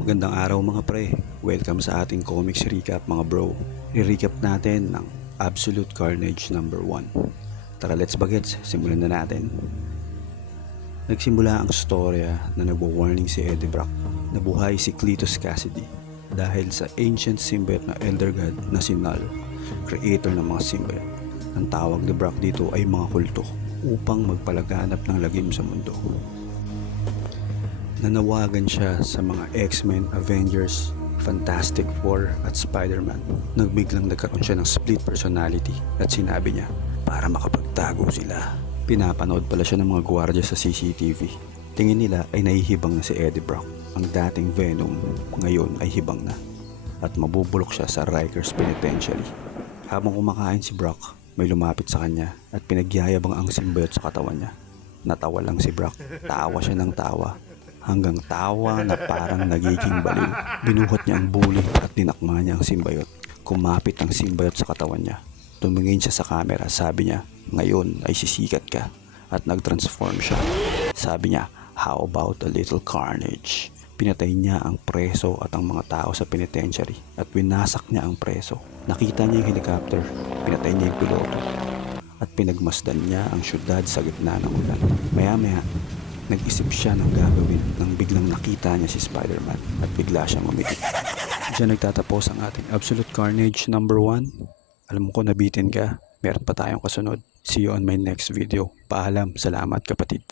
Magandang araw mga pre. Welcome sa ating comics recap mga bro. I-recap natin ng Absolute Carnage number 1. Tara let's bagets, simulan na natin. Nagsimula ang storya na nagwo-warning si Eddie Brock na buhay si Cletus Cassidy dahil sa ancient symbiote na Elder God na si Null, creator ng mga symbiote. Ang tawag ni Brock dito ay mga kulto upang magpalaganap ng lagim sa mundo nanawagan siya sa mga X-Men, Avengers, Fantastic Four at Spider-Man. Nagbiglang nagkaroon siya ng split personality at sinabi niya para makapagtago sila. Pinapanood pala siya ng mga gwardiya sa CCTV. Tingin nila ay nahihibang na si Eddie Brock. Ang dating Venom ngayon ay hibang na at mabubulok siya sa Rikers Penitentiary. Habang kumakain si Brock, may lumapit sa kanya at pinagyayabang ang symbiote sa katawan niya. Natawa lang si Brock. Tawa siya ng tawa hanggang tawa na parang nagiging baliw. Binuhat niya ang bully at dinakma niya ang simbayot. Kumapit ang simbayot sa katawan niya. Tumingin siya sa camera, sabi niya, ngayon ay sisikat ka. At nag-transform siya. Sabi niya, how about a little carnage? Pinatay niya ang preso at ang mga tao sa penitentiary at winasak niya ang preso. Nakita niya yung helicopter, pinatay niya yung piloto at pinagmasdan niya ang syudad sa gitna ng ulan. Maya-maya, nag-isip siya ng gagawin nang biglang nakita niya si Spider-Man at bigla siyang umiti. Diyan nagtatapos ang ating Absolute Carnage number 1. Alam ko nabitin ka, meron pa tayong kasunod. See you on my next video. Paalam, salamat kapatid.